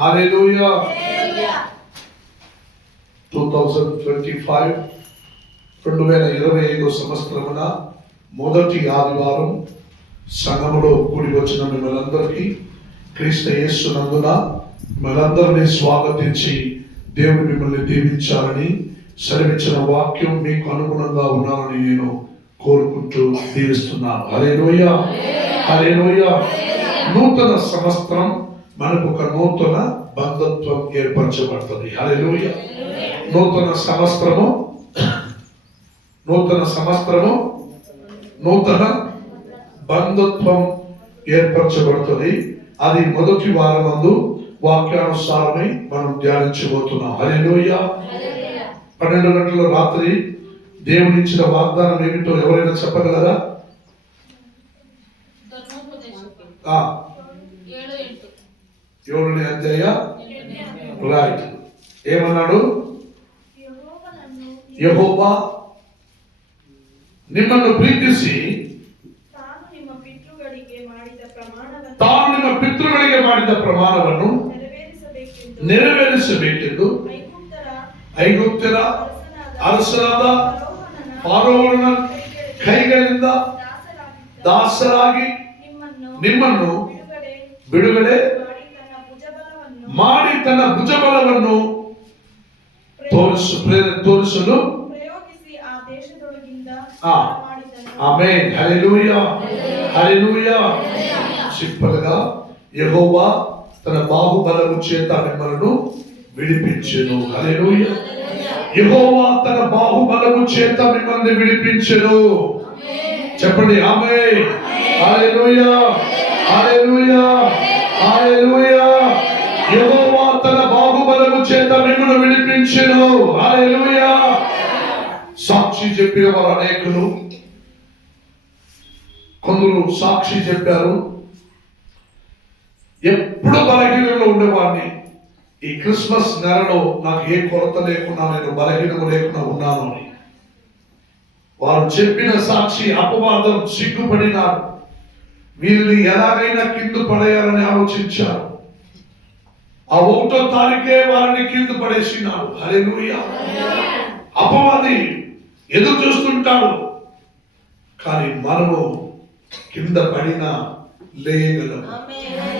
హల్లెలూయా. 2025 2025 సంవత్సరమున మొదటి ఆదివారం సంఘములో కూడి వచ్చిన మిమ్మల్ందరికీ క్రీస్తు యేసునందున మిమ్మల్ందరినీ స్వాగతించి దేవుడు మిమ్మల్ని దీవించాలని సెలవిచ్చిన వాక్యం మీకు అనుగుణంగా ఉన్నారని నేను కోరుకుంటూ దీవిస్తున్నాను. హల్లెలూయా, హల్లెలూయా. నూతన సంవత్సరం మనకు ఒక నూతన బంధత్వం ఏర్పరచబడుతుంది. హల్లెలూయా. నూతన సంవత్సరము నూతన బంధత్వం ఏర్పరచబడుతుంది. అది మొదటి వారమందు వాక్యానుసారమై మనం ధ్యానించబోతున్నాం. హల్లెలూయా. 12 గంటల రాత్రి దేవుని ఇచ్చిన వాగ్దానం ఏమిటో ఎవరైనా చెప్పగలరా? 7వ అధ్యాయం రైట్. ఏమన్నాడు? యెహోవా నిమ్మను ప్రీతిಸಿ ತಾನು ನಿಮ್ಮ ಪಿತೃಗಳಿಗೆ ಮಾಡಿದ ಪ್ರಮಾಣವನ್ನು ನೆರವೇರಿಸಬೇಕೆಂದು ಐಗುಪ್ತರ ಅರಸನಾದ ಫಾರೋಹನ ಕೈಗಳಿಂದ ದಾಸರಾಗಿ ನಿಮ್ಮನ್ನು ಬಿಡುಗಡೆ ಮಾಡಿ ತನ್ನ ಭುಜಬಲವನ್ನು ತೋರಿಸಲು ఆమేన్. హల్లెలూయా, హల్లెలూయా. సింపుల్ గా యెహోవా తన బాహుబలము చేత మిమ్మల్ని విడిపించెను. హల్లెలూయా. యెహోవా తన బాహుబలము చేత మిమ్మల్ని విడిపించెను. చెప్పండి ఆమేన్. హల్లెలూయా, హల్లెలూయా, హల్లెలూయా. యెహోవా తన బాహుబలము చేత మిమ్మల్ని విడిపించెను. హల్లెలూయా. సాక్షి చెప్పిన వారు అనేకులు, కొందరు సాక్షి చెప్పారు. ఎప్పుడు బలహీనంలో ఉండేవాడిని, ఈ క్రిస్మస్ నెలలో నాకు ఏ కొరత లేకుండా నేను బలహీనము లేకుండా ఉన్నాను అని వారు చెప్పిన సాక్షి అపవాదం సిగ్గుపడినారు. వీరిని ఎలాగైనా కింద పడేయాలని ఆలోచించారు. ఆ 1వ తారీఖే వారిని కింద పడేసినారు. హల్లెలూయా. అపవాది ఎదురు చూస్తుంటాడు, కానీ మనము కింద పడినా లేయగలం,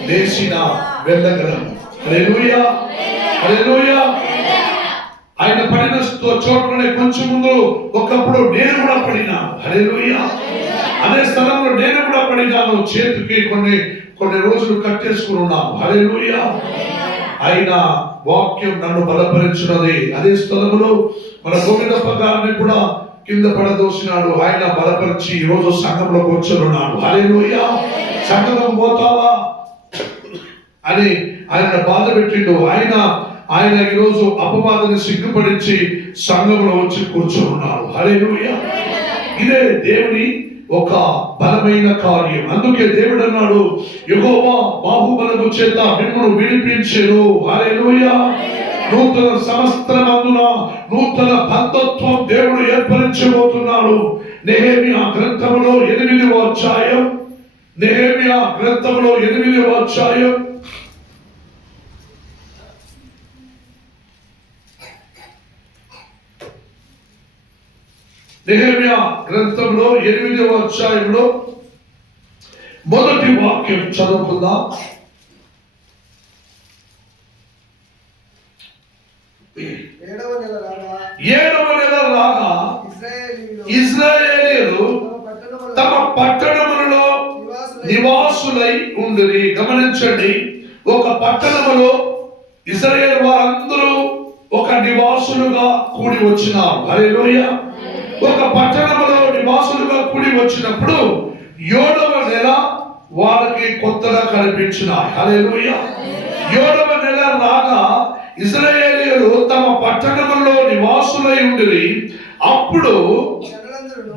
లేచినా వెళ్ళగలం. హల్లెలూయా, హల్లెలూయా. ఆయన పడిన చోట్లోనే కొంచెం ముందు ఒకప్పుడు నేను కూడా పడినా. హల్లెలూయా. అదే స్థలంలో నేను కూడా పడినాను. చేతికి కొన్ని రోజులు కట్టేసుకుని ఉన్నాను. హల్లెలూయా. ఆయన వాక్యం నన్ను బలపరిచినది. అదే స్థలంలో మన గోవిందప్ప గారిని కూడా కింద పడదోసినాడు. ఆయన బలపరిచి ఈ రోజు సంఘంలో కూర్చొనున్నాడు. హల్లెలూయా. సంఘం పోతావా అని ఆయన బాధ పెట్టిండు. ఆయన ఈరోజు అపవాదాన్ని సిగ్గుపడించి సంఘంలో వచ్చి కూర్చొనున్నాడు. హల్లెలూయా. ఇదే దేవుని ఒక బలమైన కార్యం. అందుకే దేవుడు అన్నాడు, యెహోవా బాహుబలము చేత మిమ్మల్ని విడిపించెను. హల్లెలూయా. నూతన సంవత్సరమందున నూతన బంధత్వం దేవుడు ఏర్పరచబోతున్నాడు. నెహెమీయా గ్రంథములో 8వ అధ్యాయం, నెహెమీయా గ్రంథములో 8వ అధ్యాయం నెహెమీయా గ్రంథంలో 8వ అధ్యాయంలో మొదటి వాక్యం చదువుకుందాం. 7వ నెల రాగా ఇశ్రాయేలీయులు తమ పట్టణములలో నివాసులై ఉండిరి. గమనించండి, ఒక పట్టణములో ఇశ్రాయేలు వారందరూ ఒక నివాసులుగా కూడి వచ్చినారు. హల్లెలూయా. ఒక పట్టణములో నివాసులుగా కూడి వచ్చినప్పుడు 7వ నెల వాళ్ళకి కొత్తగా కనిపించినాయి. హల్లెలూయా. 7వ నెల రాగా ఇశ్రాయేలీయులు తమ పట్టణములో నివాసులై ఉండిరి. అప్పుడు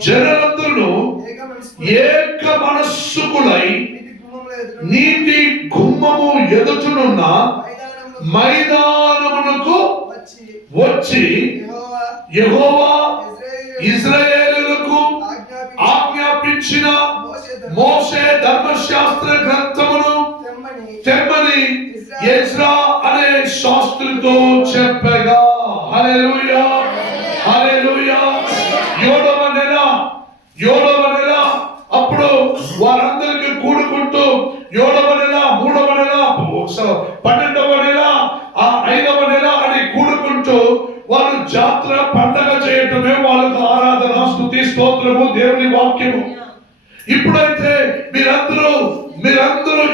జనులందరూ ఏక మనస్సుకులై నీటి గుమ్మము ఎదుటనున్న మైదానమునకు వచ్చి యెహోవా ఇశ్రాయేలీయులకు ఆజ్ఞాపించిన మోషే ధర్మశాస్త్ర గ్రంథమును తెమ్మని ఎజ్రా శాస్త్రితో చెప్పగా. హల్లెలూయా, హల్లెలూయా. ఏడవ నెల అప్పుడు వారందరికీ కూడుకుంటూ 7వ నెల, 3వ నెల, 12వ నెల, 5వ నెల అని కూడుకుంటూ వాళ్ళు జాతర పండగ చేయటమే వాళ్ళకు ఆరాధన, స్తుతి, స్తోత్రము, దేవుని వాక్యము. ఇప్పుడైతే మీరందరూ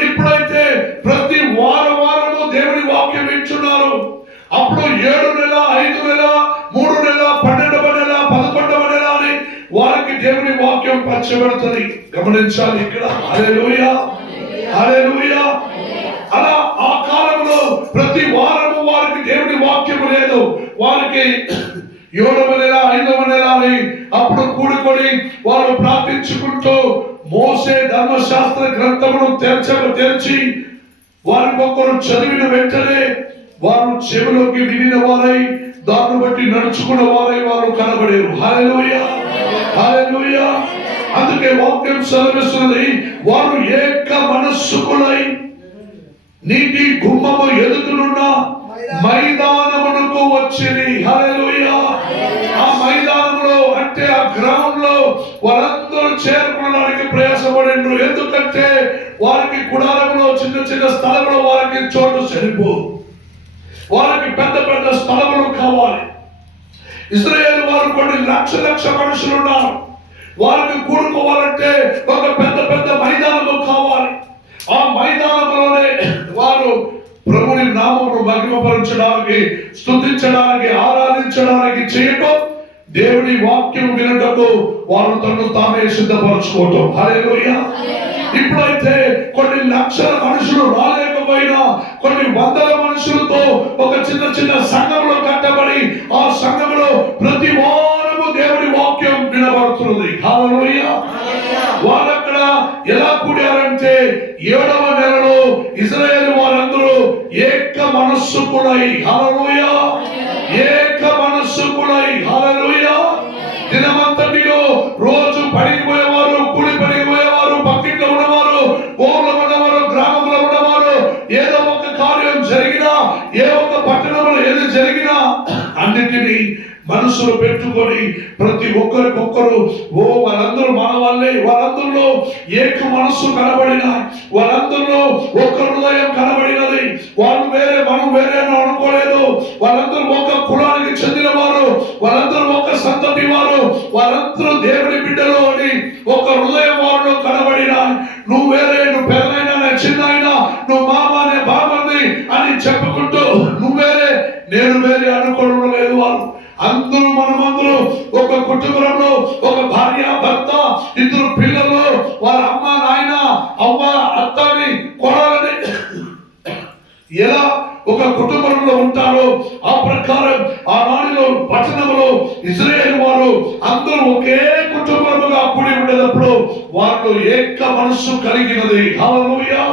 ఇప్పుడైతే ప్రతి వారము దేవుని వాక్యం వింటున్నారు. అప్పుడు 7 నెల, 5 నెల, 3 నెల, 12వ నెల, 11వ నెల అని వారికి దేవుని వాక్యం పంచబడుతుంది. గమనించాలి ఇక్కడ. హల్లెలూయా, హల్లెలూయా. అలా ఆ కాలంలో ప్రతి వారము వారికి దేవుని వాక్యము లేదు. వారికి 7వ నెల, 5వ నెల అని అప్పుడు కూడుకొని వారు ప్రార్థించుకుంటూ మోసే ధర్మశాస్త్ర గ్రంథమును తెరచి వారికొకరు చదివిన వెంటనే వారు చెవిలోకి వినిన వారై దాన్ని బట్టి నడుచుకున్న వారై వారు కనబడేరు. హల్లెలూయా, హల్లెలూయా. అందుకే వాక్యం సెలవిస్తున్నది, వారు ఏక మనస్సుకులై నీటి గుమ్మము ఎదుగునున్న మైదానమునకు వచ్చింది. హల్లెలూయా. ఆ మైదానంలో అంటే ఆ గ్రౌండ్ లో వారందరూ చేరుకోవడానికి ప్రయాసపడిండ్రు. ఎందుకంటే వారికి గుడారంలో చిన్న స్థలంలో వారికి చోటు సరిపోదు. వారికి పెద్ద స్థలములు కావాలి. ఇశ్రాయేలు వారు కొన్ని లక్ష మనుషులు ఉన్నారు. వారికి కూడుకోవాలంటే ఒక పెద్ద మైదానము కావాలి. ఆ మైదానంలోనే వారు ప్రభుని నామమును మహిమపరచడానికి, స్తుతించడానికి, ఆరాధించడానికి చేయటం, దేవుని వాక్యం వినటకు వారు తనను తామే సిద్ధపరచుకోవటం. హల్లెలూయా. ఇప్పుడైతే కొన్ని లక్షల మనుషులు రాలేకపోయినా కొన్ని వందల మనుషులతో ఒక చిన్న సంఘంలో కట్టబడి ఆ సంఘంలో ప్రతి వారము దేవుని వాక్యం వినబడుతున్నది. హల్లెలూయా. వాళ్ళక్కడ ఎలా కూడారంటే 7వ నెలలో ఇశ్రాయేలు వారందరూ ఏక మనస్సుకులై. హల్లెలూయా, ఏక మనస్సుకులై. హల్లెలూయా. దినమంతటిలో రోజు పనికి పోయేవారు, కూలి పనికి పోయేవారు, పక్కింట్లో ఉన్నవారు, ఊళ్ళో ఉన్నవారు, గ్రామంలో ఉన్నవారు, ఏదో ఒక కార్యం జరిగినా, ఏ ఒక్క పట్టణంలో ఏది జరిగినా అన్నిటినీ మనసులో పెట్టుకొని ప్రతి ఒక్కరికొక్కరు వాళ్ళందరూ మన వాళ్ళే, వాళ్ళందరిలో ఏక మనస్సు కనబడిన, వాళ్ళందరిలో ఒక్క హృదయం కనబడినది. వాళ్ళు వేరే, మనం వేరే అని అనుకోలేదు. వాళ్ళందరూ ఒక కులానికి చెందిన వారు, వాళ్ళందరూ ఒక సంతతి వారు, వాళ్ళందరూ దేవుని బిడ్డలు అని ఒక హృదయం వారిలో కనబడిన. నువ్వు వేరే, నువ్వు పెద్దనైనా, చిన్నైనా, నువ్వు మామనే బామంది అని చెప్పుకుంటూ నువ్వు వేరే నేను వేరే అనుకోవడం లేదు. వాళ్ళు మనమందరూ ఒక కుటుంబంలో ఒక భార్య, భర్త, 2 పిల్లలు, వారి అమ్మ, నాయన, అవ్వ, అత్తని, కోడలని ఎలా ఒక కుటుంబంలో ఉంటారో ఆ ప్రకారం ఆ నాడిలో పట్టణంలో ఇశ్రాయేలు వారు అందరూ ఒకే కుటుంబముగా కూడి ఉండేటప్పుడు వాళ్ళు ఏక మనస్సు కలిగినది. హల్లెలూయా.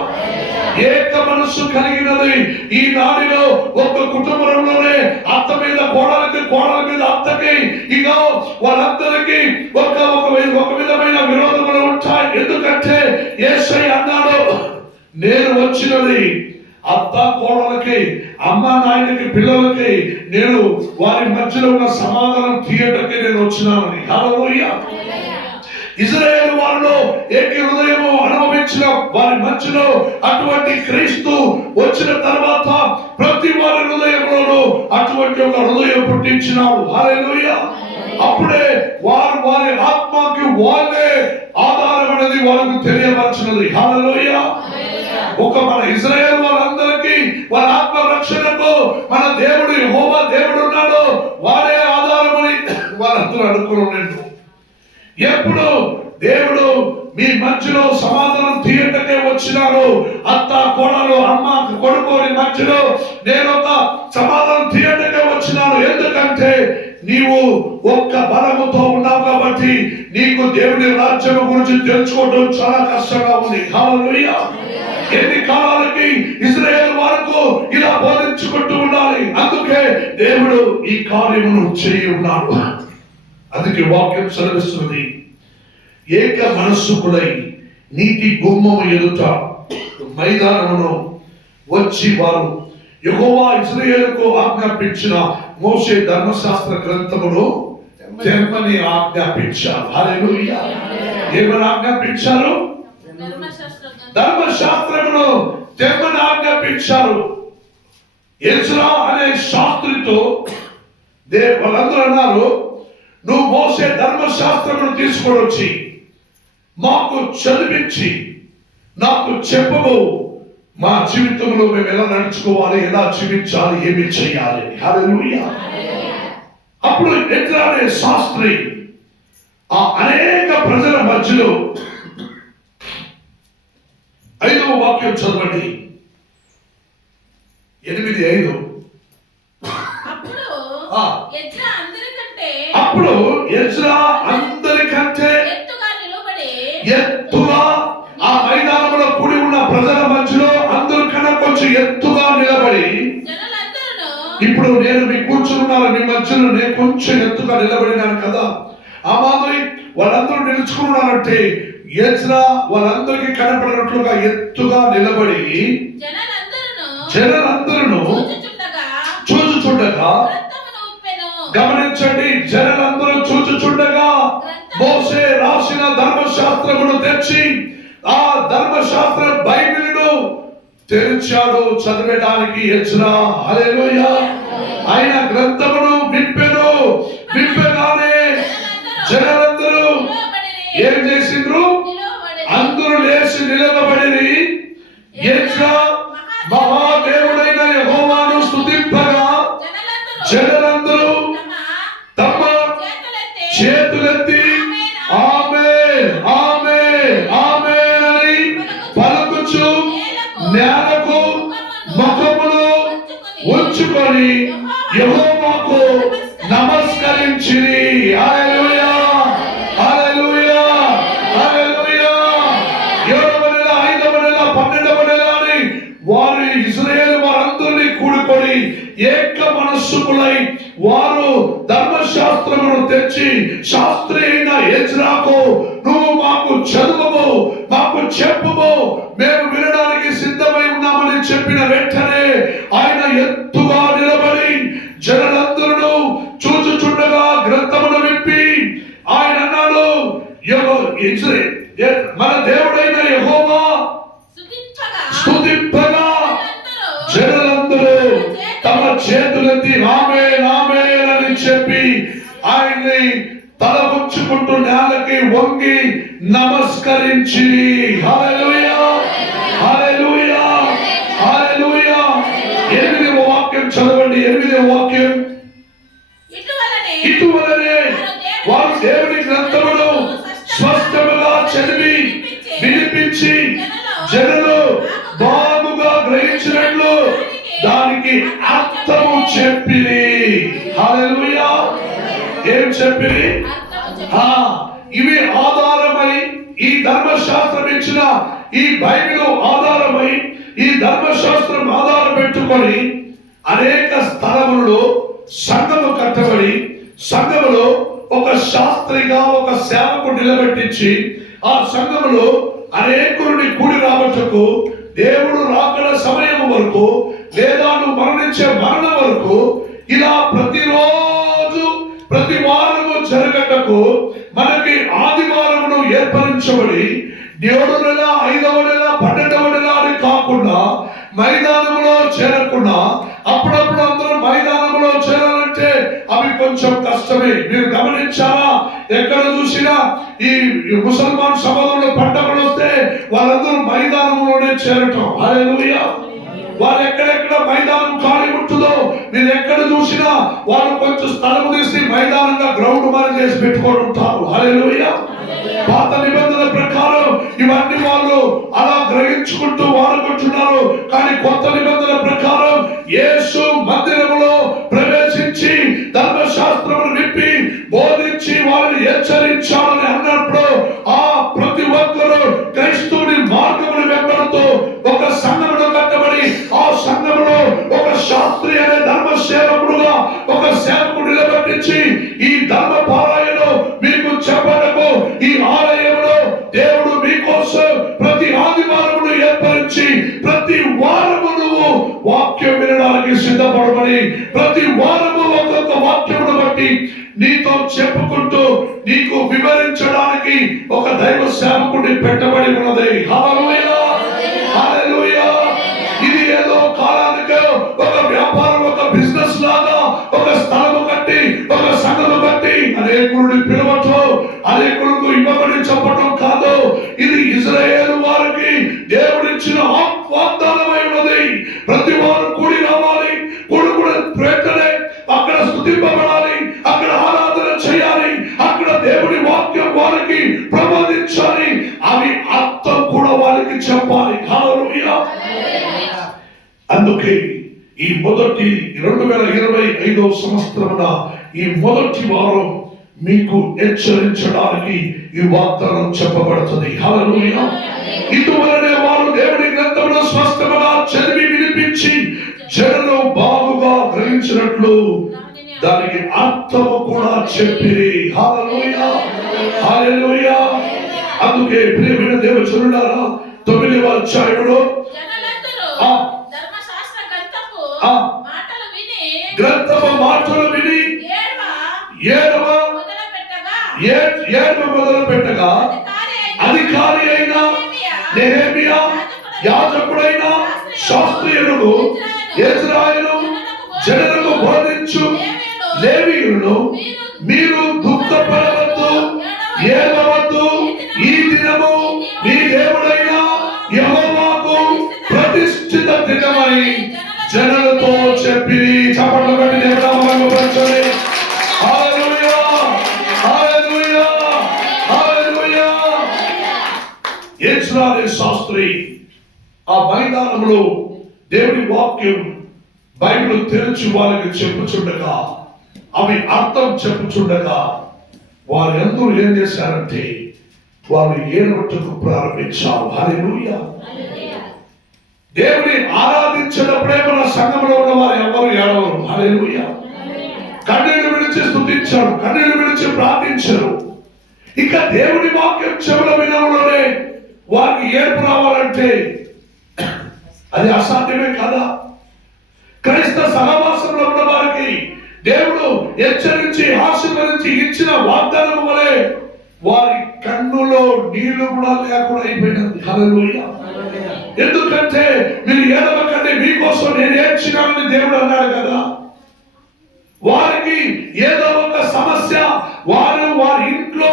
ఏక మనస్సు కలిగినది. ఈ నాడిలో ఒక కుటుంబంలోనే అత్త మీద కోడలకి, కోడల మీద అత్తకి, ఇక వాళ్ళందరికీ ఒక విధమైన విరోధములు ఉంటాయి. ఎందుకంటే యేసయ్య అన్నాడు, నేను వచ్చినది అత్త కోడలకి, అమ్మ నాయనకి, పిల్లలకి నేను వారి మధ్యలో ఉన్న సమాధానం తీయటకి నేను వచ్చినానని. హల్లెలూయా. ఇశ్రాయేలు వారిలో ఏక హృదయము అనుభవించిన వారి మధ్యలో అటువంటి క్రీస్తు వచ్చిన తర్వాత ప్రతి వారి హృదయంలోనూ అటువంటి ఒక హృదయం పుట్టించినాడు. హల్లెలూయా. అప్పుడే వారి ఆత్మకి వాళ్ళే ఆధారం అనేది వాళ్ళకు తెలియపరిచినది. హల్లెలూయా. ఒక మన ఇశ్రాయేలు వాళ్ళందరికీ వారి ఆత్మ రక్షణకు మన దేవుడు యెహోవా దేవుడు ఉన్నాడు, వాడే ఆధారమని వాళ్ళందరూ అనుకున్నాడు. ఎప్పుడు దేవుడు మీ మధ్యలో సమాధానం తీయటకే వచ్చినాడు. అత్త కోడలు, అమ్మ కొడుకోని మధ్యలో నేను ఒక సమాధానం తీయటకే వచ్చినాను. ఎందుకంటే నీవు ఒక్క బలముతో ఉన్నావు కాబట్టి నీకు దేవుని రాజ్యం గురించి తెలుసుకోవడం చాలా కష్టంగా ఉంది. హల్లెలూయా. ఎన్ని కాలాలకి ఇశ్రాయేలు వారికి ఇలా బోధించుకుంటూ ఉండాలి. అందుకే దేవుడు ఈ కార్యమును చేయి ఉన్నాడు. అందుకే వాక్యం సెలవిస్తున్నది, ఏక మనస్సుకులై నీటి గుమ్మము ఎదుట మైదానమును వచ్చి వారు యెహోవా ఇశ్రాయేలుకు ఆజ్ఞాపించిన మోషే ధర్మశాస్త్ర గ్రంథమును తెమ్మని ఆజ్ఞాపించారు. హల్లెలూయా. ఏమని ఆజ్ఞాపించారు? ధర్మశాస్త్రమును తెమ్మని ఆజ్ఞాపించారు. ఎజ్రా అనే శాస్త్రితో వాళ్ళందరూ అన్నారు, నువ్వు మోసే ధర్మశాస్త్రమును తీసుకొని వచ్చి మాకు చదివించి నాకు చెప్పవు, మా జీవితంలో మేము ఎలా నడుచుకోవాలి, ఎలా జీవించాలి, ఏమి చేయాలి. హల్లెలూయా. అప్పుడు ఎజ్రా అనే శాస్త్రి ఆ అనేక ప్రజల మధ్యలో 5వ వాక్యం చదవండి. 8:5. అప్పుడు ఎజ్రా అందరికంటే ఎత్తుగా ఆ మైదానంలో కూడి ఉన్న ప్రజల మధ్యలో అందరికన్నా కొంచెం ఎత్తుగా నిలబడి, ఇప్పుడు నేను మీ కూర్చున్నాను, మీ మధ్యలో నేను కొంచెం ఎత్తుగా నిలబడినాను కదా, ఆ మాదిరి వాళ్ళందరూ నిలుచుకున్నారంటే ఎజ్రా వాళ్ళందరికీ కనపడినట్లుగా ఎత్తుగా నిలబడి జనులందరూ చూచుచుండగా, గమనించండి, జనులందరూ చూచుచుండగా మోషే రాసిన ధర్మశాస్త్రమును తెచ్చి ఆ ధర్మశాస్త్ర బైబిలును తెరిచాడు చదివేయడానికి ఎజ్రా. హల్లెలూయా. ఆయన గ్రంథమును విప్పెను. విప్పగానే జనులందరూ ఏం చేసిండ్రు? అందరూ లేచి నిలబడి ఎజ్రా మహాదేవుడైన యెహోవాను స్తుతింపగా జనులందరూ తమ చేతులెత్తి ఆమేన్ ఆమేన్ ఆమేన్ అని పలుకుచు నేలకు ముఖములు ఉంచుకొని యెహోవాకు నమస్కరించిరి. హల్లెలూయా హల్లెలూయా హల్లెలూయా. 7వ నెల 5వ నెల 12వ నెల అని వారు ఇశ్రాయేలు వారందరినీ కూడుకొని ఏక మనస్సుకులై వారు ధర్మశాస్త్రమును తెచ్చి శాస్త్రి అయిన ఎజ్రాకు, నువ్వు మాకు చదువు, మాకు చెప్పుము, మేము వినడానికి సిద్ధమై ఉన్నామని చెప్పిన వెంటనే ఆయన ఎత్తుగా నిలబడి జనులందరూ చూచుచుండగా గ్రంథమును విప్పి ఆయన అన్నాడు, మన దేవుడైన యెహోవా స్తుతింపగా జనులందరూ తమ చేతులెత్తి ఆమేన్ ఆమేన్ అని చెప్పి ఆయన్ని తల ఉంచుకుంటూ నేలకి వంగి నమస్కరించి. హల్లెలూయా హల్లెలూయా హల్లెలూయా. 8వ వాక్యం చదవండి. 8వ వాక్యం. ఇటువలనే వారు దేవుని గ్రంథమును స్పష్టముగా చదివి వినిపించి జనులు బాగుగా గ్రహించినట్లు దానికి అర్థము చెప్పిరి. హల్లెలూయా. ఏం చెప్పిరి? ఇవి ఆధారమై, ఈ ధర్మశాస్త్రం ఇచ్చిన ఈ బైబిల్ ఆధారమై, ఈ ధర్మశాస్త్రం ఆధారం పెట్టుకొని అనేక స్థలములలో సంఘము కట్టబడి, సంఘములో ఒక శాస్త్రిగా ఒక సేవకు నిలబెట్టించి ఆ సంఘములో అనేకుడిని కూడి రాబట్టుకు దేవుడు రాకడ సమయం వరకు లేదా నువ్వు మరణించే మరణం వరకు ఇలా ప్రతిరోజు ప్రతి వారము జరగటకు మనకి ఆదివారమును ఏర్పరించబడి 7వ నెల 5వ నెల 12వ నెల అని కాకుండా మైదానములో చేరకుండా అప్పుడప్పుడు అందరూ మైదానంలో చేరాలంటే అవి కొంచెం కష్టమే. మీరు గమనించారా? ఎక్కడ చూసినా ఈ ముసల్మాన్ సమాజంలో పండుగలు వస్తే వాళ్ళందరూ మైదానంలోనే చేరటం. హల్లెలూయా. వాళ్ళు ఎక్కడెక్కడ మైదానం ఖాళీ ఉంటుందో మీరు ఎక్కడ చూసినా వాళ్ళు కొంచెం స్థలం తీసి మైదానంగా గ్రౌండ్ మారి చేసి పెట్టుకొని ఉంటారు. హల్లెలూయా. పాత నిబంధనల ప్రకారం ఇవన్నీ వాళ్ళు అలా గ్రహించుకుంటూ వాడుకుంటున్నారు. కానీ కొత్త నిబంధనల ప్రకారం యేసు మందిరములో ప్రవేశించి ధర్మశాస్త్రమును విప్పి బోధించి వాళ్ళని హెచ్చరించాలని అన్నప్పుడు ఆ ప్రతి ఒక్కరూ క్రైస్తవుని మార్గమును వెంబడుతూ ఒక సంఘమును కట్టబడి ఆ సంఘములో ఒక శాస్త్రి అనే ధర్మ సేవకుడుగా ఒక సేవకుడు నిలబెట్టించి ఈ ధర్మ పారాయణ మీకు చెప్పటకు ఈ ఆలయంలో దేవుడు మీకోసం ప్రతి ఆదివారమును ఏర్పరిచి ప్రతి వారము నువ్వు వాక్యం వినడానికి వెళ్ళడానికి సిద్ధపడమని ప్రతి వారము ఒక్కొక్క వాక్యమును బట్టి నీతో చెప్పుకుంటూ నీకు వివరించడానికి ఒక దైవ సేవకుడిని పెట్టబడి ఉన్నది. హల్లెలూయా, హల్లెలూయా. ఇది ఏదో కాలానికి ఒక వ్యాపారం, ఒక బిజినెస్ లాగా ఒక స్థలము కట్టి ఒక సంఘము కట్టి అనేకుడిని పిలవటం, అనేకులకు ఇవ్వబడి చెప్పటం కాదు. ఇది ఇశ్రాయేలు వారికి దేవుడిచ్చిన వాగ్దానమై ఉన్నది. ప్రతి వారు కూడి రావాలి, కూడి వెంటనే అక్కడ స్తుతింపబడాలి, అక్కడ ఆరాధన చేయాలి, అక్కడ దేవుడి వాక్యం వారికి ప్రబోధించాలి, అవి అర్థం కూడా వారికి చెప్పాలి. హల్లెలూయా. అందుకే ఈ మొదటి 2025 సంవత్సరమున ఈ మొదటి వారం మీకు హెచ్చరించడానికి ఈ వాగ్దానం చెప్పబడుతుంది. హల్లెలూయా. ఇటువలనే వారు దేవుని గ్రంథములో స్పష్టంగా చదివి వినిపించి జనులు బాగుగా గ్రహించినట్లు దానికి అర్థము కూడా చెప్పిరి. హల్లెలూయా, హల్లెలూయా. అందుకే ప్రియమైన దేవజనులారా 9వ అధ్యాయంలో గ్రంథము మాటలు విని ఏడవ మొదలు పెట్టగా అధికారి అయిన నెహెమియా, యాజకుడైన శాస్త్రీయులు యెజ్రాయేలు జనులకు బోధించు లేవీయులను, మీరు దుఃఖపడవద్దు, ఏడవద్దు, ఈ దినము మీ దేవుడైన యెహోవాకు ప్రతిష్ఠిత దినమని జనులతో చెప్పి చప్పట్లు కొట్టి దేవుని పరచండి. హల్లెలూయా, హల్లెలూయా, హల్లెలూయా. యెజ్రాయేలు శాస్త్రి ఆ మైదానంలో దేవుని వాక్యం బైబిల్ తెరిచి వాళ్ళకి చెప్పుచుండగా, అవి అర్థం చెప్పుచుండగా వారందరూ ఏం చేశారంటే వారు ఏడవటకు ప్రారంభించారు. హల్లెలూయా. దేవుని ఆరాధించినప్పుడే మన సంఘంలో ఉన్న వారు ఎవరు ఏడవరు. హల్లెలూయా. కన్నీళ్లు విడిచి స్తుతించారు, కన్నీళ్లు విడిచి ప్రార్థించారు. ఇక దేవుని వాక్యం చెవుల వినడంలోనే వారికి ఏర్పు రావాలంటే అది అసాధ్యమే కదా. క్రైస్తవ సహవాసంలో ఉన్న వారికి దేవుడు హెచ్చరించి ఆశీర్వదించి ఇచ్చిన వాగ్దానం వలె వారి కన్నులో నీళ్లు కూడా లేకుండా అయిపోయినది. హల్లెలూయా. ఎందుకంటే మీరు ఏడవకండి, మీకోసం నేను ఏడ్చినానని దేవుడు అన్నాడు కదా. వారికి ఏదో ఒక సమస్య వారి ఇంట్లో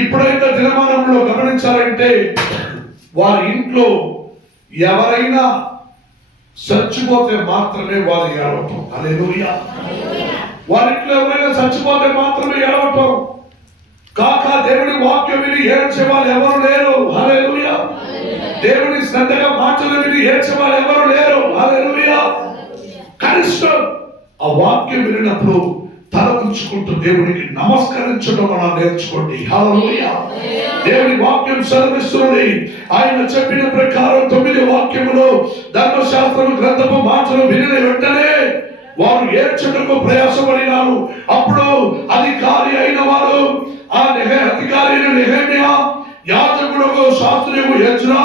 ఇప్పుడైతే దినమానంలో గమనించాలంటే వారి ఇంట్లో ఎవరైనా చచ్చిపోతే మాత్రమే వారు ఏడవటం. హల్లెలూయా. వారి ఇంట్లో ఎవరైనా చచ్చిపోతే మాత్రమే ఏడవటం కాక దేవుని వాక్యం విని ఏడ్చే వాళ్ళు ఎవరు లేరు. హల్లెలూయా. దేవుని శ్రద్ధగా మాటలు విని ఏడ్చే వాళ్ళు ఎవరు లేరు. హల్లెలూయా. కనిష్టం ఆ వాక్యం వినినప్పుడు తల ఉంచుకుంటూ దేవునికి నమస్కరించడం మనం నేర్చుకోండి. హల్లెలూయా. దేవుని వాక్యం సెలవిస్తున్నది. ఆయన చెప్పిన ప్రకారం 9 వాక్యములో ధర్మశాస్త్రం గ్రంథము మాటలు వినిన వెంటనే వారు ఏడ్చుటకు ప్రయాసపడినారు. అప్పుడు అధికారి అయిన వారు అధికారి అయిన నెహెమియా, యాజకుడు శాస్త్రీయుడు యెజ్రా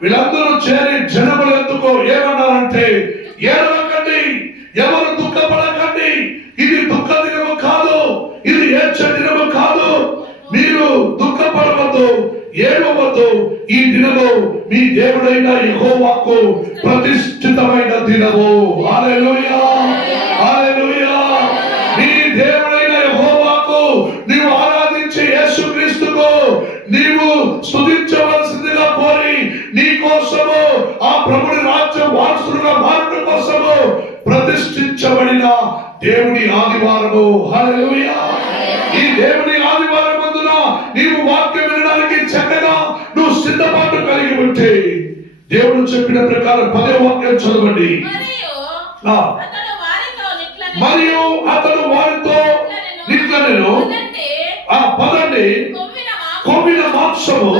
వీళ్ళందరూ చేరి జనములు ఎందుకో ఏమన్నారంటే, ఏడవకండి, ఎవరు దుఃఖపడకండి, ఇది దుఃఖ దినము కాదు, ఇది ఏడ్చే దినము కాదు, మీరు దుఃఖపడవద్దు, ఏడవద్దు, ఈ దినము మీ దేవుడైన యెహోవాకు ప్రతిష్ఠితమైన దినము. హల్లెలూయా, హల్లెలూయా. నీ దేవుడైన యెహోవాకు నీవు ఆరాధించే యేసుక్రీస్తుకు నీవు స్తుతించవలసిందిగా కోరి నీ కోసము ఆ ప్రభుని రాజ్యం వారసులుగా మారడం కోసము ప్రతిష్ఠించబడిన దేవుని ఆదివారము. హల్లెలూయా. ఈ దేవుని ఆదివారం మందున నీవు వాక్యం వినడానికి చక్కగా నువ్వు సిద్ధపాటు కలిగి ఉంటే దేవుడు చెప్పిన ప్రకారం 10వ వాక్యం చదవండి. మరియు అతడు వారితో నిట్లనెను, పదండి, కొవ్విన మాంసము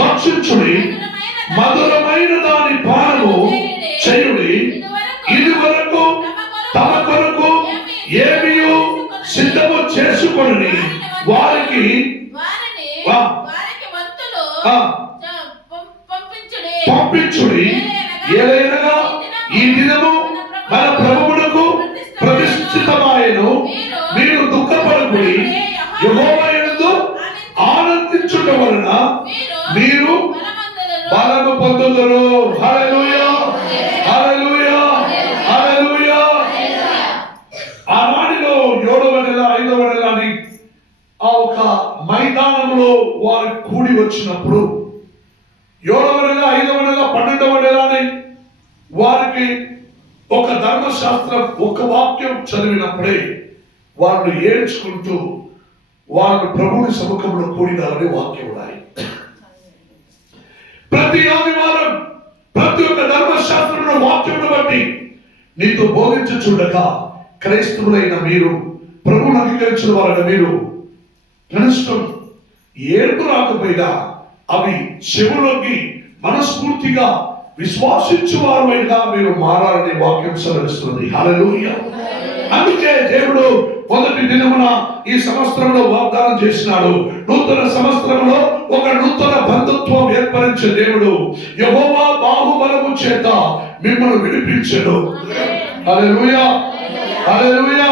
భక్షించుడి, మధురమైన దాని పానము చేయుడి, ఇది వరకు తమ కొరకు ఏమీ సిద్ధము చేసుకొని వారికి పంపించుడి. ఏదైనా ఈ దినము మన ప్రభు వచ్చినప్పుడు 7వ నెల 5వ నెల 12వ నెల అని వారికి ఒక ధర్మశాస్త్రం ఒక వాక్యం చదివినప్పుడే వాళ్ళు ఏడ్చుకుంటూ వాళ్ళు ప్రభుని సముఖంలో కూడినారని వాక్యం ఉన్నాయి. ప్రతి ఆదివారం ప్రతి ఒక్క ధర్మశాస్త్రంలో వాక్యమును బట్టి నీతో బోధించుచుండగా క్రైస్తవులైన మీరు, ప్రభువును అంగీకరించిన వారైన మీరు కనిష్టం ఏడుపు రాకపోయినా అవి చెవులోకి మనస్ఫూర్తిగా విశ్వాసించువారైనా మీరు మారాలని వాక్యం సెలవిస్తుంది. హల్లెలూయా. అందుకే దేవుడు మొదటి దినమున ఈ సంవత్సరంలో వాగ్దానం చేసినాడు. నూతన సంవత్సరంలో ఒక నూతన బంధుత్వం ఏర్పరిచే దేవుడు యెహోవా బాహుబలము చేత మిమ్మల్ని విడిపించెను. హల్లెలూయా, హల్లెలూయా.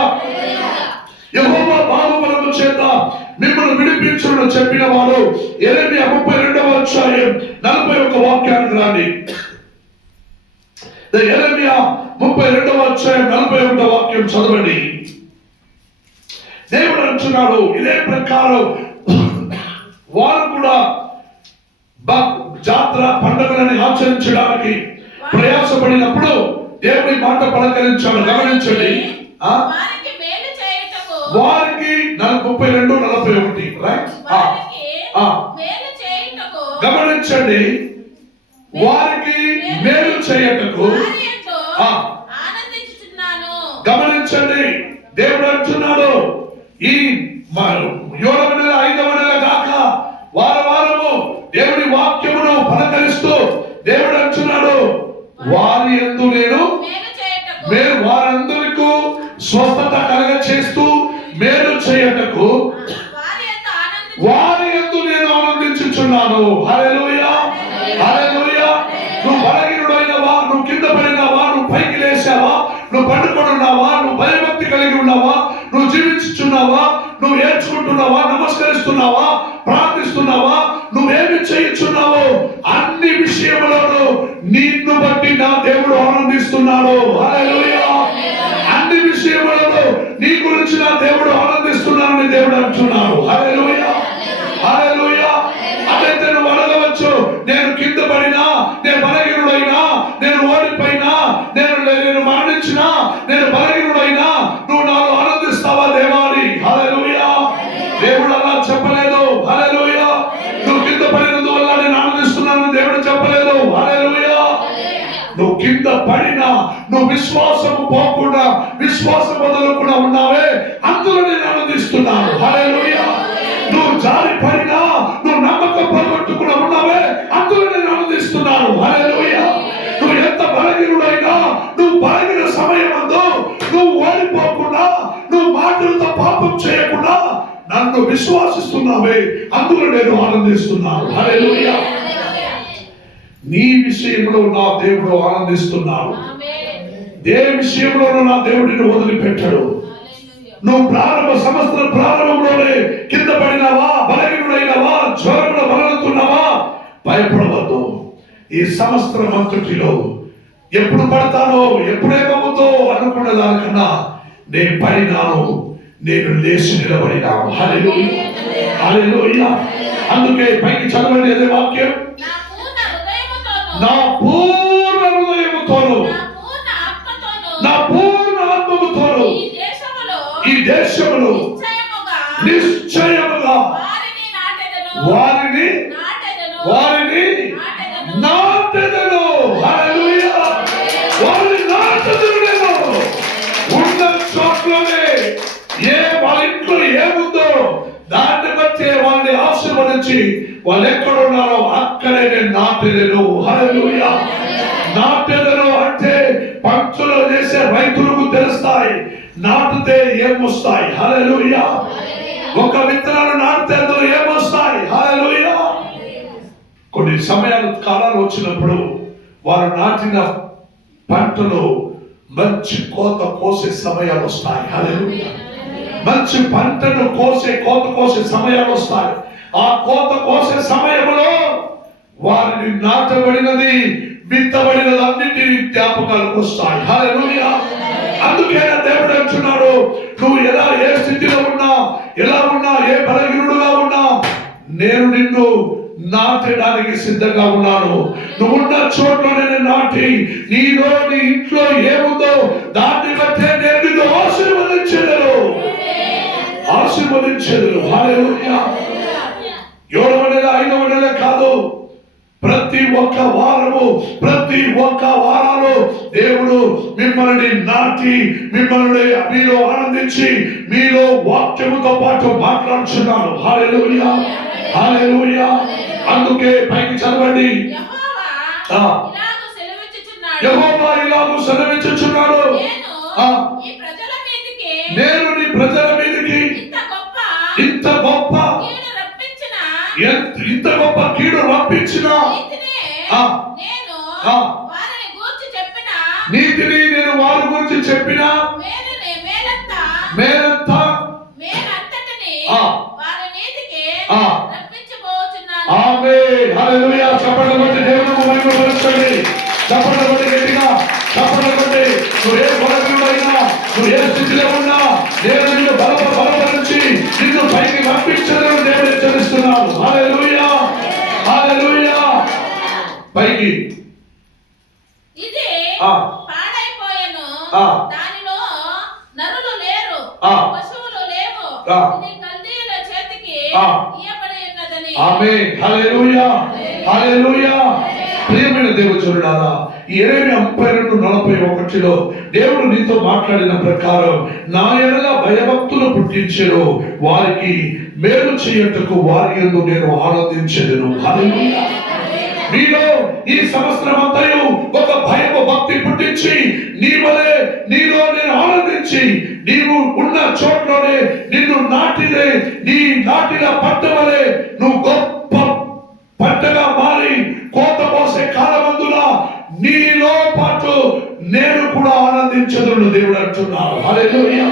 యెహోవా బాహుబలము చేత మిమ్మల్ని విడిపించును చెప్పిన వారు యెరెమీయా 32వ అధ్యాయం 41 వాక్యానికి రాండి. యెరెమీయా 32వ అధ్యాయం 41వ వాక్యం చదవండి. దేవుడు అంటున్నాడు, ఇదే ప్రకారం వారు కూడా జాతర పండుగలని ఆచరించడానికి ప్రయాసపడినప్పుడు దేవుని మాట పలకరించాడు. గమనించండి, వారికి 32:41 రైట్. గమనించండి, వారికి మేలు చేయటకు. గమనించండి, దేవుడు అంటున్నాడు ఈ 7వ నెల 5వ నెల దాకా వారము దేవుని వాక్యమును పలకరిస్తూ దేవుడు అంటున్నాడు వారి యందు నేను వారందరికీ స్వస్థత కలగ చేస్తూ మేలు చేయటకు వారి యందు నేను ఆనందించుచున్నాను. హల్లెలూయా, హల్లెలూయా. నువ్వు బలహీనుడైనవా, నువ్వు కింద పడినావా, నువ్వు పైకి లేచావా, నువ్వు పండుకొని ఉన్నావా, నువ్వు భయభక్తి కలిగి ఉన్నావా, నువ్వు జీవించుచున్నావా, నువ్వు ఏడ్చుకుంటున్నావా, నమస్కరిస్తున్నావా, ప్రార్థిస్తున్నావా, నువ్వేమి చేయుచున్నావో అన్ని విషయములను నిన్ను బట్టి నా దేవుడు ఆనందిస్తున్నాడు. హల్లెలూయా. అన్ని విషయములలో నీ గురించి నా దేవుడు ఆనందిస్తున్నానని దేవుడు అంటున్నాడు. హల్లెలూయా, హల్లెలూయా. అదైతే నువ్వు అడగవచ్చు, నేను కింద పడినా, నేను బలహీనుడైనా, నేను ఓడిపోయినా, నేను మరణించినా, నేను బలహీనుడైనా నువ్వు నాలో ఆనందిస్తావా దేవాని? హల్లెలూయా. దేవుడు అలా చెప్పలేదు. హల్లెలూయా. నువ్వు కింద పడినందువల్ల నేను ఆనందిస్తున్నానని దేవుడు చెప్పలేదు. హల్లెలూయా. నువ్వు కింద పడినా, నువ్వు విశ్వాసము పోకుండా, విశ్వాసం వదలకుండా ఉన్నావే, అందులో నేను ఆనందిస్తున్నాను. హల్లెలూయా. నువ్వు జారి పడినా, నువ్వు నమ్మకం పోగొట్టుకున్నా ఉన్నావే, అందులో నేను ఆనందిస్తున్నాను. హల్లెలూయా. నువ్వు ఎంత బలహీనుడైనా, నువ్వు బలహీన సమయమందు నువ్వు ఓడిపోకుండా, నువ్వు మాటలతో పాపం చేయకుండా నన్ను విశ్వాసిస్తున్నావే, అందులో నేను ఆనందిస్తున్నాను. హల్లెలూయా. నీ విషయంలో నా దేవుడు ఆనందిస్తున్నాడు. ఏ విషయంలోనూ నా దేవుడిని వదిలిపెట్టాడు. నువ్వు సంవత్సరం ప్రారంభంలోనే కింద పడినావా, బలహీనుడైనావా, జ్వరంలో బలవుతున్నావా, భయపడవద్దు. ఈ సంవత్సరం అంతటిలో ఎప్పుడు పడతానో, ఎప్పుడేమవుతో అనుకున్న దానికన్నా నేను పడినాను, నేను లేచి నిలబడినాను. హల్లెలూయా, హల్లెలూయా. అందుకే పైకి చదవండి అదే వాక్యం. నా పూర్ణ హృదయముతోను, నా పూర్ణ ఆత్మముతోను ఈ దేశములో నిశ్చయముగా వారిని నాటెదను. హల్లెలూయా. వారిని నాటెదను. ఉన్న చోట్లోనే వాళ్ళ ఇంట్లో ఏముందో దాన్ని బట్టి వాళ్ళని ఆశీర్వదించి వాళ్ళు ఎక్కడ ఉన్నారో అక్కడే నేను నాటెదను. హల్లెలూయా. నాటెదను అంటే పంటలు చేసే రైతులకు తెలుస్తాయి, నాటితే ఏమొస్తాయి. హల్లెలూయా. ఒక విత్తనాలు నాటితే అందులో ఏమొస్తాయి. హల్లెలూయా. కొన్ని కాలాలు వచ్చినప్పుడు వారు నాటిన పంటలు మంచి కోత కోసే సమయాలు వస్తాయి. హల్లెలూయా. మంచి పంటను కోత కోసే సమయాలు వస్తాయి. ఆ కోత కోసే సమయంలో వారిని నాటబడినది, విత్తబడినది అన్నింటినీ జ్ఞాపకాలకు వస్తాయి. హల్లెలూయా. అందుకే దేవుడు అంటున్నాడు, నువ్వు ఏ స్థితిలో ఉన్నా, ఎలా ఉన్నా, ఏ బలహీనుడుగా ఉన్నా, నేను నిన్ను నాటడానికి సిద్ధంగా ఉన్నాను. నువ్వున్న చోట్లోనే నేను నాటి నీలో నీ ఇంట్లో ఏముందో దాన్ని బట్టే నేను నిన్ను ఆశీర్వదించెదను. హల్లెలూయా. 7వ నెల 5వ నెల కాదు, ప్రతి ఒక్క వారము ప్రతి ఒక్క వారాలు దేవుడు మిమ్మల్ని నాటి మిమ్మల్ని మీలో ఆనందించి మీలో వాక్యముతో పాటు మాట్లాడుచున్నాడు. హల్లెలూయా, హల్లెలూయా. అందుకే పైకి చదవండి. యెహోవా ఇలాగూ సెలవిచ్చుచున్నాడు, నేను నీ ప్రజల మీదకి ఇంత గొప్ప కీడు రప్పించిన నీతిని నేను వారి గురించి చెప్పిన మేలంతా ఆమేన్. హల్లెలూయా. చప్పట్లు కొట్టి దేవునికి మహిమపరచండి. చప్పట్లు కొట్టి గట్టిగా చప్పట్లు కొట్టి. నువ్వు ఏ బలహీనుడైనా నువ్వు ఏ స్థితిలో ఉన్నా నేను నిన్ను బలపరించి నిన్ను పైకి పంపించదని దేవుడు హెచ్చరిస్తున్నాడు. హల్లెలూయా, హల్లెలూయా. పైకి పాడైపోయెను, దానిలో నరులు లేరు, పశువులు లేవు, ఇది కల్దీయుల చేతికి ఇయ్యబడి ఉన్నదని. ఆమేన్. హల్లెలూయా, హల్లెలూయా. ప్రియమైన దేవుడులారా, ఈ యెరెమీయా 32:41లో దేవుడు నీతో మాట్లాడిన ప్రకారం నా ఎడల భయభక్తులు పుట్టించెను, వారికి మేలు చేయుటకు వారి యందు నేను ఆనందించెదను. హల్లెలూయా. మీలో ఈ సంవత్సరం అంతయు ఒక భయము భక్తి పుట్టించి నీవలే నీలో నేను ఆనందించి నీవు ఉన్న చోట్లోనే నిన్ను నాటిదే నీ నాటిన పంట వలె నువ్వు గొప్ప పంటగా మారి కోత పోసే కాలమందున నీలో పాటు నేను కూడా ఆనందించదును దేవుడు అంటున్నాడు. హల్లెలూయా.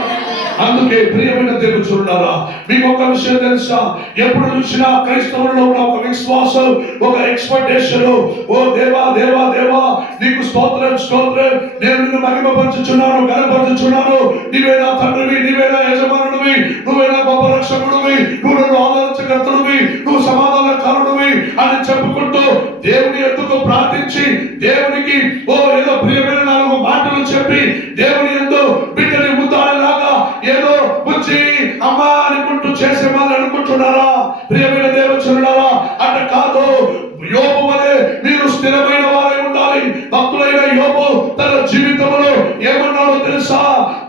అందుకే ప్రియమైన దేవుడులారా, మీకు ఒక విషయం తెలుసా? ఎప్పుడు చూసినా క్రైస్తవుల్లో ఉన్న ఒక విశ్వాసం, ఒక ఎక్స్పెక్టేషన్, ఓ దేవా దేవా దేవా నీకు స్తోత్రం స్తోత్రం, నేను నిన్ను మహిమపరచుచున్నాను, ఘనపరచుచున్నాను, నీవే నా తండ్రివి, నీవే నా యజమానుడివి, నువ్వే నా గొప్ప రక్షకుడివి, నువ్వు నన్ను ఆదరించగలుగుతుడివి, నువ్వు సమాధానకారుడివి అని చెప్పుకుంటూ దేవుని ఎద్దుకు ప్రార్థించి దేవునికి ఏదో ప్రియమైన 4 మాటలు చెప్పి దేవుని యందు బిడ్డని ముద్దాడేలాగా ఏదో బుచ్చి అమ్మా అనుకుంటూ చేసే వాళ్ళు అనుకుంటున్నారా? ప్రియమైన దేవుడులారా, అట కాదు. యోబు వలె మీరు స్థిరమైన వారై ఉండాలి. భక్తులైన యోబు తన జీవితంలో ఏమన్నాడో తెలుసా?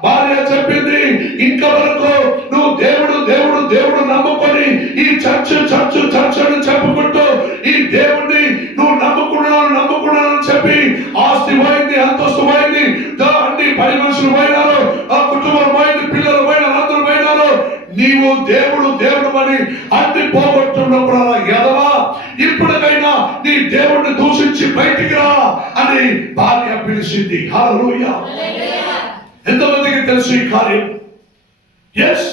భార్య చెప్పింది, ఇంతవరకు నువ్వు దేవుడు దేవుడు దేవుడు నమ్ముకొని ఈ చర్చ్ అని చెప్పుకుంటూ ఈ దేవుడిని నువ్వు నమ్ముకున్నాను చెప్పి ఆస్తి పోయింది, అంతస్తు పోయింది, అన్ని 10 మనుషులు పోయినారు, ఆ కుటుంబం పోయింది, పిల్లలు పోయినారు, అందరూ పోయినారు, నీవు దేవుడు అని అన్ని పోగొట్టున్నప్పుడు ఎదవా ఇప్పటికైనా నీ దేవుడిని దూషించి బయటికి రా అని భార్య పిలిచింది. హల్లెలూయా. ఎంతమందికి తెలుసు ఈ కార్యం? ఎస్,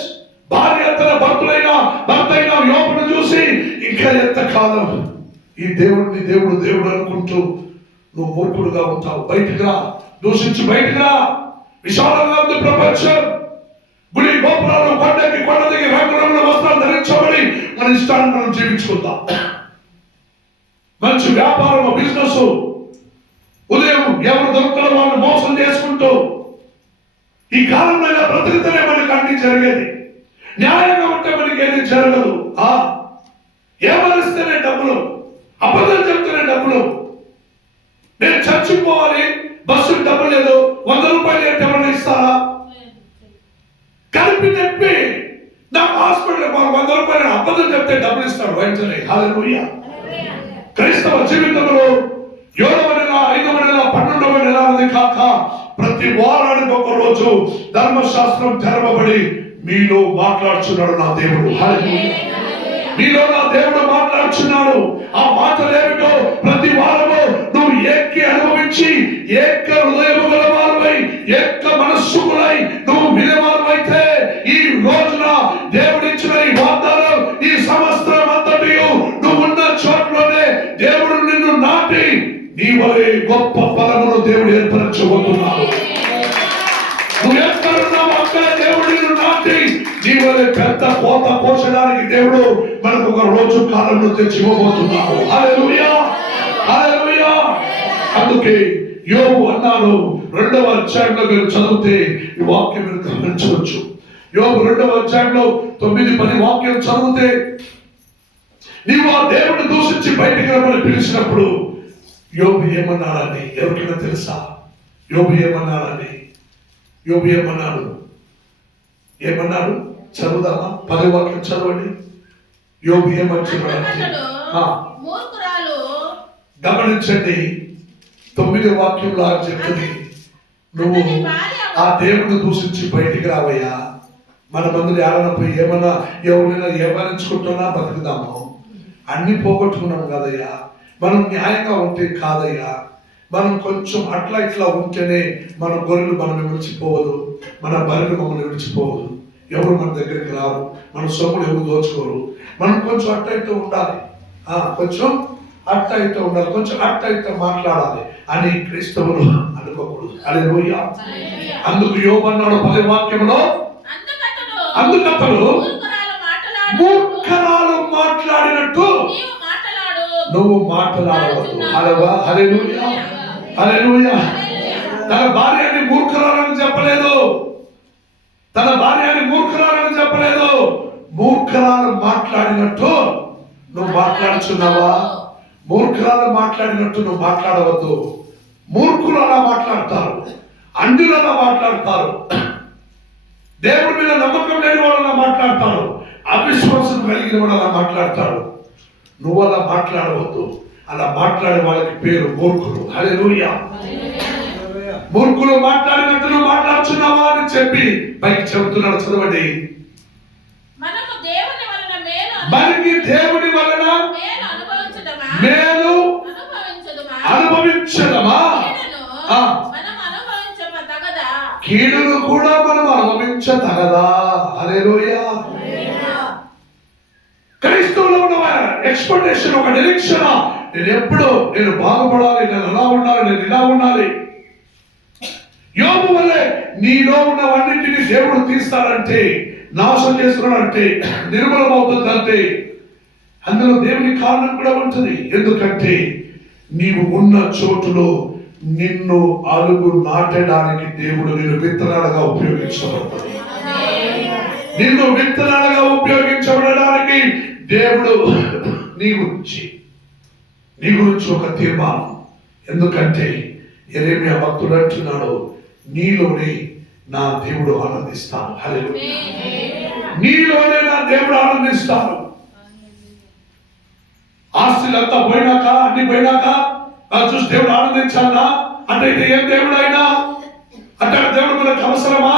భార్య తన భర్త అయిన యోబును చూసి ఇంకా ఎంతకాలం ఈ దేవుడిని దేవుడు అనుకుంటూ నువ్వు మూర్ఖుడుగా ఉంటావు, బయటికి రా, దూషించి బయటికి రా. విశాలంగా ఉంది ప్రపంచం. గుడి గోపురాలు కొండ దిగి రంగురంగుల వస్త్రాలు ధరించబడి మన ఇష్టాన్ని మనం జీవించుకుందాం. మంచి వ్యాపారం, బిజినెస్, ఉదయం ఎవరు దొరుకుతారో వాళ్ళని మోసం చేసుకుంటూ ఈ కాలంలో బ్రతికితేనే మనకు అన్ని జరిగేది. న్యాయంగా ఉంటే మనకి ఏది జరగదు. ఏమనిస్తేనే డబ్బులు, అబద్ధం చెప్తేనే డబ్బులు. నేను చర్చికి పోవాలి, బస్సుకు డబ్బులు లేదు, 100 రూపాయలు అంటే ఎవరైనా ఇస్తారా? కలిపి తెప్పి నాకు హాస్పిటల్ 100 రూపాయలు అబద్ధం చెప్తే డబ్బులు ఇస్తాడు వెంటనే. హల్లెలూయా. క్రైస్తవ జీవితంలో 7వ నెల, 5వ నెల, 12వ నెల అనేది కాక ప్రతి వారానికి ఒక రోజు ధర్మశాస్త్రం తెరవబడి మీలో మాట్లాడుచున్నాడు నా దేవుడు. హల్లెలూయా. మీలో నా దేవుడు మాట్లాడుచున్నాడు. ఆ మాటలు ఏమిటో ప్రతి వారము నువ్వు ఏక్కి అనుభవించి ఏక హృదయము గలవారమై ఏక మనస్సుకులై నువ్వు వినేవారమైతే ఈ రోజున దేవుడిచ్చిన ఈ వాగ్దానం ఈ సంవత్సరం అంతటియు నువ్వు ఉన్న చోట్లోనే దేవుడు నిన్ను నాటి నీ వలె గొప్ప ఫలమును దేవుడు ఏర్పరచబోతున్నాడు. నువ్వు ఎక్కడున్నావు అక్కడ దేవుడు నిన్ను నాటి నీ వల్ల పెద్ద కోత కోసడానికి దేవుడు మనకు ఒక రోజు కాలంలో తెచ్చిపోబోతున్నాడు. హల్లెలూయా, హల్లెలూయా. అందుకే యోబు అన్నాడు, 2వ అధ్యాయంలో మీరు చదివితే ఈ వాక్యం మీరు గమనించవచ్చు. యోబు 2వ అధ్యాయంలో 9-10 వాక్యం చదివితే, నీవు ఆ దేవుడిని దూషించి బయటికి రమ్మని పిలిచినప్పుడు యోబు ఏమన్నాడని ఎవరికైనా తెలుసా? యోబు ఏమన్నాడని? యోబు ఏమన్నాడు చదువుదామా? 10వ వాక్యం చదవండి. యోబు ఏమంటున్నాడు? గమనించండి, 9వ వాక్యంలో చెప్తుంది, నువ్వు ఆ దేవుడిని దూషించి బయటికి రావయ్యా. మన మందులు ఏడనపోయి ఏమన్నా ఎవరైనా ఏమనించుకుంటున్నా బతుకుదాము, అన్ని పోగొట్టుకున్నాం కదయ్యా. మనం న్యాయంగా ఉంటే కాదయ్యా, మనం కొంచెం అట్లా ఇట్లా ఉంటేనే మన గొర్రెలు మనం విడిచిపోవదు, మన బర్రెలు మమ్మల్ని విడిచిపోవదు, ఎవరు మన దగ్గరికి రారు, మన సొమ్ములు ఎవరు దోచుకోరు. మనం కొంచెం అట్ట ఇట్ట ఉండాలి, కొంచెం అట్ట ఇట్ట ఉండాలి, కొంచెం అట్ట ఇట్ట మాట్లాడాలి అని క్రైస్తవులు అనుకోకూడదు. హల్లెలూయా. అందుకు యోబు అన్నాడు 10వ వాక్యంలో, అందుకతడు మూర్ఖరాలు మాట్లాడినట్టు నువ్వు మాట్లాడవద్దు. హల్లెలూయా, హల్లెలూయా. తన భార్యని మూర్ఖరాలని చెప్పలేదు, తన భార్యని మూర్ఖరాలని చెప్పలేదు. మూర్ఖరాలు మాట్లాడినట్టు నువ్వు మాట్లాడుచున్నావా? మూర్ఖరాలు మాట్లాడినట్టు నువ్వు మాట్లాడవద్దు. మూర్ఖులు అలా మాట్లాడతారు, అంధులు అలా మాట్లాడతారు, దేవుడి మీద నమ్మకం లేని వాళ్ళు అలా మాట్లాడతారు, అవిశ్వాసం కలిగిన వాడు అలా మాట్లాడతాడు. నువ్వు అలా మాట్లాడవద్దు. అలా మాట్లాడే వాళ్ళకి పేరు మూర్ఖులు. హల్లెలూయా. మూర్ఖులు మాట్లాడినట్టు నువ్వు మాట్లాడుచున్నావా అని చెప్పి పైకి చెబుతున్నాడు. చదవండి. మనకి దేవుని వలన మేలు అనుభవించదమా? కీడును కూడా మనం అనుభవించదగదా? హల్లెలూయా. క్రైస్తవులో ఉన్న ఎక్స్పెక్టేషన్, ఒక నిరీక్షణ, నేను బాగుపడాలి, నేను అలా ఉండాలి, నేను ఇలా ఉండాలి. యోబు వల్లే నీలో ఉన్నవన్నింటినీ దేవుడు తీస్తాడంటే, నాశనం చేస్తున్నాడంటే, నిర్మూలమవుతుందంటే అందులో దేవుని కారణం కూడా ఉంటుంది. ఎందుకంటే నీవు ఉన్న చోటులో నిన్ను అలుగు నాటడానికి దేవుడు నిన్ను విత్తనాలుగా ఉపయోగించబడతాడు. నిన్ను విత్తనాలుగా ఉపయోగించబడడానికి దేవుడు నీ గురించి ఒక తీర్మానం. ఎందుకంటే యెరెమీయా భక్తుడు అంటున్నాడు, నీలోనే నా దేవుడు ఆనందిస్తాను. హల్లెలూయా. నీలోనే నా దేవుడు ఆనందిస్తాను. ఆస్తులంతా పోయినాక, అన్ని పోయినాక చూసి దేవుడు ఆనందించాలా అంటే ఇది ఏం దేవుడు అయినా? అక్కడ దేవుడు మనకు అవసరమా?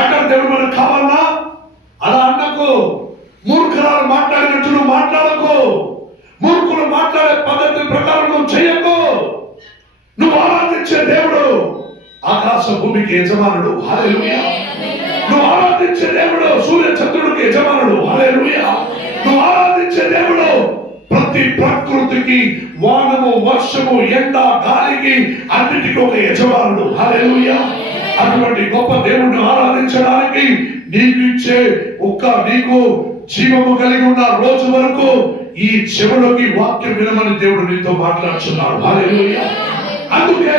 అక్కడ దేవుడు మనకు కావాలా? అలా అన్నకు. మూర్ఖురాలు మాట్లాడినట్టు నువ్వు మాట్లాడకు. మూర్ఖులు మాట్లాడే పద్ధతి ప్రకారం నువ్వు చేయకు. నువ్వు ఆరాధించే దేవుడు ఆకాశ భూమికి యజమానుడు. హల్లెలూయా. నువ్వు ఆరాధించే దేవుడు సూర్య చంద్రుడికి యజమానుడు. హల్లెలూయా. నువ్వు ఆరాధించే దేవుడు ప్రతి ప్రకృతికి, వానము, వర్షము, ఎండ, గాలికి, అన్నిటికీ ఒక యజమానుడు. హల్లెలూయా. అటువంటి గొప్ప దేవుడిని ఆరాధించడానికి నీకు జీవము కలిగి ఉన్న రోజు వరకు ఈ చెవులోకి వాక్యం వినమని దేవుడు నీతో మాట్లాడుతున్నాడు. హల్లెలూయా. అందుకే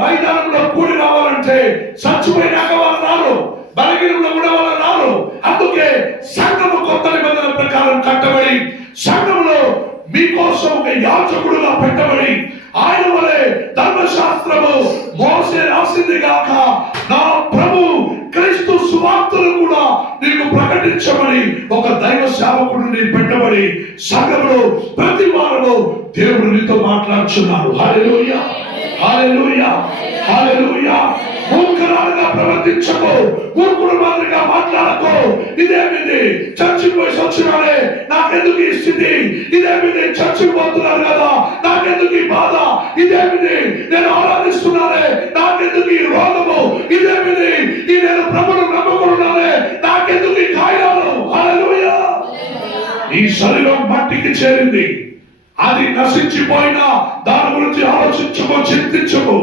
మైదానంలో కూడి రావాలంటే చచ్చిపోయినాక వాళ్ళు రారు, బలహీనంలో ఉన్న వాళ్ళు రారు. అందుకే సంఘము కొత్త నిబంధన ప్రకారం కట్టబడి, సంఘంలో మీకోసం ఒక యాజకుడుగా పెట్టబడి, ఆయన వలె ధర్మశాస్త్రము మోసే రాసింది గాక నా ప్రభు క్రీస్తు సువార్తను కూడా నీకు ప్రకటించమని ఒక దైవ సేవకుడిని పెట్టబడి సంఘంలో ప్రతి వారము దేవుడు నీతో మాట్లాడుచున్నాడు. హల్లెలూయా, హల్లెలూయా, హల్లెలూయా. మూర్ఖురాలుగా ప్రవర్తించకు, మూర్ఖుడు మాదిరిగా మాట్లాడకు. ఇదేమిది చర్చికి పోయి వచ్చినాడే, నాకెందుకు ఈ స్థితి? ఇదేమిది చర్చికి పోతున్నారు కదా, నాకెందుకు ఈ బాధ? ఇదేమిది నేను ఆరాధిస్తున్నానే, నాకెందుకు ఈ రోగము? ఇదేమిది నేను ప్రభువును నమ్ముకున్నానే, నాకెందుకు ఈ గాయాలు? హల్లెలూయా. ఈ శరీరం మట్టికి చేరింది, అది నశించిపోయినా దాని గురించి ఆలోచించము, చింతించము.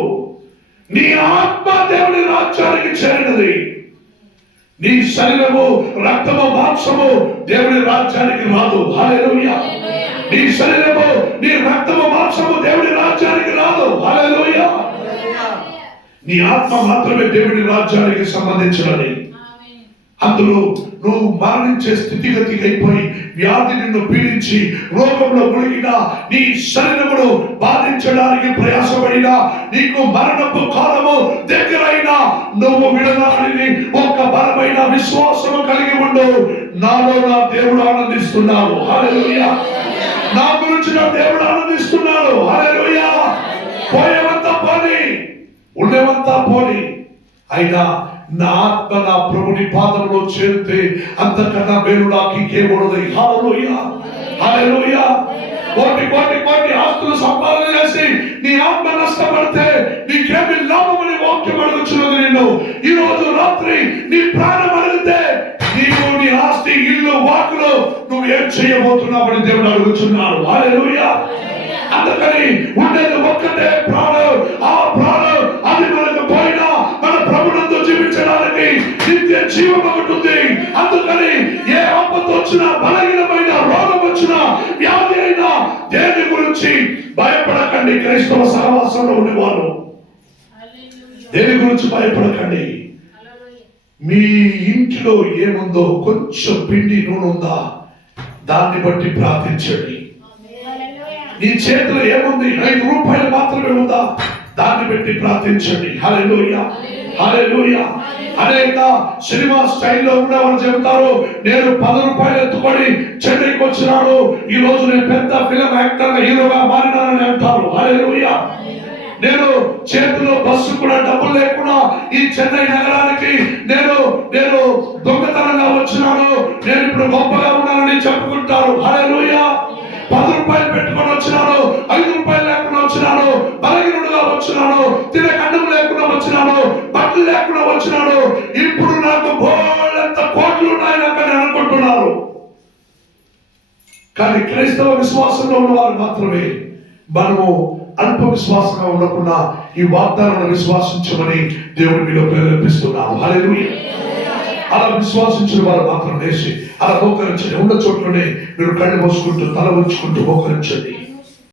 నీ ఆత్మ దేవుని రాజ్యానికి చేరినది. నీ శరీరము రక్తము మాంసము దేవుని రాజ్యానికి రాదు. హల్లెలూయా. నీ శరీరము నీ రక్తము మాంసము దేవుని రాజ్యానికి రాదు. హల్లెలూయా. నీ ఆత్మ మాత్రమే దేవుని రాజ్యానికి సంబంధించినది. అందులో నువ్వు మరణించే స్థితిగతికి అయిపోయి వ్యాధి నిన్ను పీడించి రోగంలో మునిగిన నీ శరీరమును బాధించడానికి ప్రయాసపడినా నీకు మరణపు కాలము దగ్గరైనా నువ్వు విడనాడిని ఒక బలమైన విశ్వాసము కలిగి ఉండు. నాలో నా దేవుడు ఆనందిస్తున్నాడు. హల్లెలూయా. నా గురించి నా దేవుడు ఆనందిస్తున్నాడు. హల్లెలూయా. పోయేవంతా పోని, ఉండేవంతా పోని, అయినా నా ఆత్మ నా ప్రభుని పాదంలో చేరితే అంతకన్నా మేలు నాకు ఇంకేమున్నది. హల్లెలూయా. హల్లెలూయా. కోటి కోటి కోటి ఆస్తులు సంపాదన చేసి నీ ఆత్మ నష్టపడితే నీకేమి లాభమని వాక్యం అడుగుతున్నది నిన్ను. ఈ రోజు రాత్రి నీ ప్రాణం అడిగితే నీవు నీ ఆస్తి ఇల్లు వాకులు నువ్వు ఏం చేయబోతున్నావని దేవుడు అడుగుతున్నాడు. హల్లెలూయా. అందుకని ఉండేది ఒక్కటే ప్రాణం. ఆ ప్రాణం అది మనకు పోయినా మన ప్రభునందు జీవించడానికి నిత్య జీవం ఒకటి ఉంది. అందుకని ఏ ఆపత్తు వచ్చినా, బలహీనమైన రోగం వచ్చినా, వ్యాధి అయినా దేని గురించి భయపడకండి. క్రైస్తవ సహవాసంలో ఉండేవారు దేని గురించి భయపడకండి. మీ ఇంట్లో ఏముందో కొంచెం పిండి నూనె ఉందా దాన్ని బట్టి ప్రార్థించండి. నీ చేతిలో ఏముంది, 5 రూపాయలు మాత్రమే ఉందా దాన్ని బట్టి ప్రార్థించండి. హల్లెలూయా. హల్లెలూయా. అనేక సినిమా స్టైల్లో ఉన్నవారు చెబుతారు, నేను 10 రూపాయలు ఎత్తుకొని చెన్నైకి వచ్చినాడు, ఈ రోజు నేను పెద్ద ఫిల్మ్ యాక్టర్ హీరోగా మారినానని అంటారు. హల్లెలూయా. నేను చేతిలో బస్సు కూడా డబ్బులు లేకుండా ఈ చెన్నై నగరానికి నేను దొంగతనంగా వచ్చినాను, నేను ఇప్పుడు గొప్పగా ఉన్నానని చెప్పుకుంటారు. హల్లెలూయా. 10 రూపాయలు పెట్టుకొని వచ్చినాను, 5 రూపాయలు లేకుండా వచ్చినాను, బలహీనుడుగా వచ్చినాను, తినే అన్నం లేకుండా వచ్చినాను, బట్టలు లేకుండా వచ్చినాను, ఇప్పుడు నాకు బోళ్ళంత కోట్లు ఉన్నాయని అక్కడ అనుకుంటున్నారు. కానీ క్రైస్తవ విశ్వాసంలో ఉన్నవారు మాత్రమే మనము అల్ప విశ్వాసంగా ఉండకుండా ఈ వాగ్దానాలను విశ్వాసించమని దేవుడు మీలో ప్రేరేపిస్తున్నారు. హల్లెలూయా. అలా విశ్వాసించిన వారు మాత్రం లేచి అలా మోకరించండి. ఉన్న చోట్లోనే మీరు కళ్ళు మూసుకుంటూ తల ఉంచుకుంటూ మోకరించండి.